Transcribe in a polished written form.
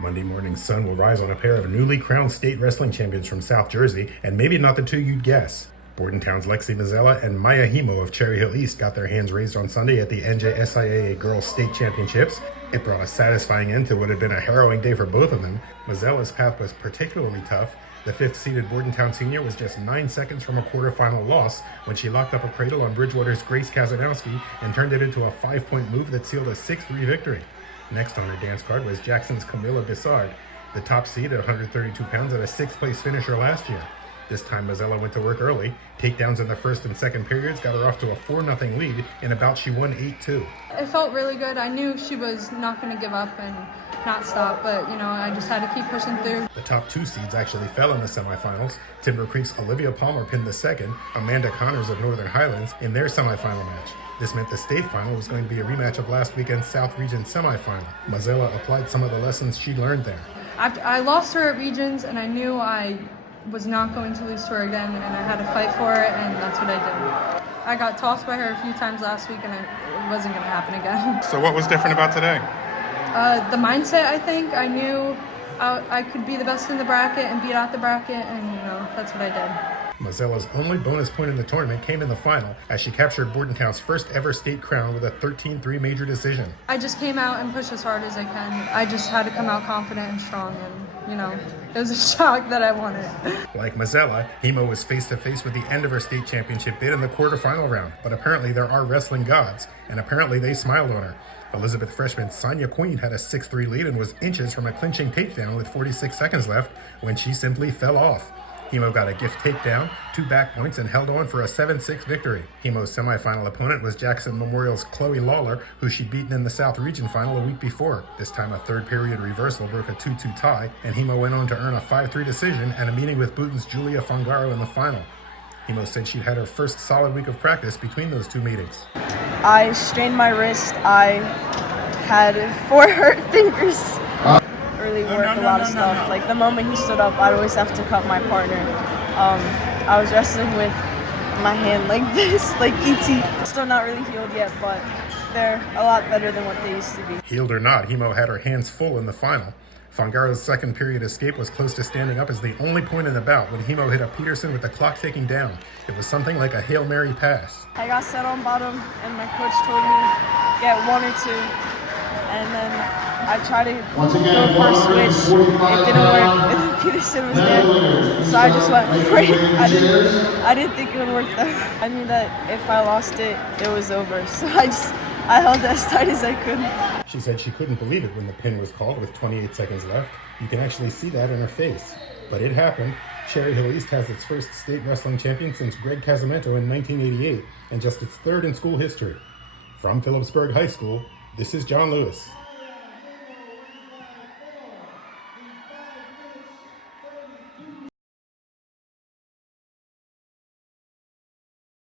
Monday morning's sun will rise on a pair of newly crowned state wrestling champions from South Jersey, and maybe not the two you'd guess. Bordentown's Lexi Mazzella and Hemo of Cherry Hill East got their hands raised on Sunday at the NJSIAA Girls State Championships. It brought a satisfying end to what had been a harrowing day for both of them. Mazzella's path was particularly tough. The fifth-seeded Bordentown senior was just 9 seconds from a quarterfinal loss when she locked up a cradle on Bridgewater's Grace Kazanowski and turned it into a 5-point move that sealed a 6-3 victory. Next on her dance card was Jackson's Camilla Bissard, the top seed at 132 pounds and a sixth-place finisher last year. This time, Mazzella went to work early. Takedowns in the first and second periods got her off to a 4-0 lead. In a bout, she won 8-2. It felt really good. I knew she was not going to give up and not stop, but, I just had to keep pushing through. The top two seeds actually fell in the semifinals. Timber Creek's Olivia Palmer pinned the second, Amanda Connors of Northern Highlands, in their semifinal match. This meant the state final was going to be a rematch of last weekend's South Region semifinal. Mazzella applied some of the lessons she learned there. I lost her at Regions, and I knew I was not going to lose to her again, and I had to fight for it, and that's what I did. I got tossed by her a few times last week, and it wasn't going to happen again. So what was different about today? The mindset, I think. I knew I could be the best in the bracket and beat out the bracket, and that's what I did. Mazzella's only bonus point in the tournament came in the final as she captured Bordentown's first ever state crown with a 13-3 major decision. I just came out and pushed as hard as I can. I just had to come out confident and strong, and it was a shock that I won it. Like Mazzella, Hemo was face-to-face with the end of her state championship bid in the quarterfinal round, but apparently there are wrestling gods, and apparently they smiled on her. Elizabeth freshman Sonia Queen had a 6-3 lead and was inches from a clinching takedown with 46 seconds left when she simply fell off. Hemo got a gift takedown, 2 back points, and held on for a 7-6 victory. Hemo's semifinal opponent was Jackson Memorial's Chloe Lawler, who she'd beaten in the South Region final a week before. This time a third-period reversal broke a 2-2 tie, and Hemo went on to earn a 5-3 decision and a meeting with Booton's Julia Fongaro in the final. Hemo said she'd had her first solid week of practice between those two meetings. I strained my wrist. I had 4 hurt fingers. Really work a lot of stuff. Like the moment he stood up, I'd always have to cut my partner. I was wrestling with my hand like this, like E.T. Still not really healed yet, but they're a lot better than what they used to be. Healed or not, Hemo had her hands full in the final. Fongaro's second period escape was close to standing up as the only point in the bout when Hemo hit a Peterson with the clock ticking down. It was something like a Hail Mary pass. I got set on bottom, and my coach told me get 1 or 2. And then I tried to go for a switch. It didn't work. Peterson was there, so I just went for it. I didn't think it would work though. I knew that if I lost it, it was over. So I held as tight as I could. She said she couldn't believe it when the pin was called with 28 seconds left. You can actually see that in her face. But it happened. Cherry Hill East has its first state wrestling champion since Greg Casamento in 1988, and just its third in school history. From Phillipsburg High School, this is John Lewis.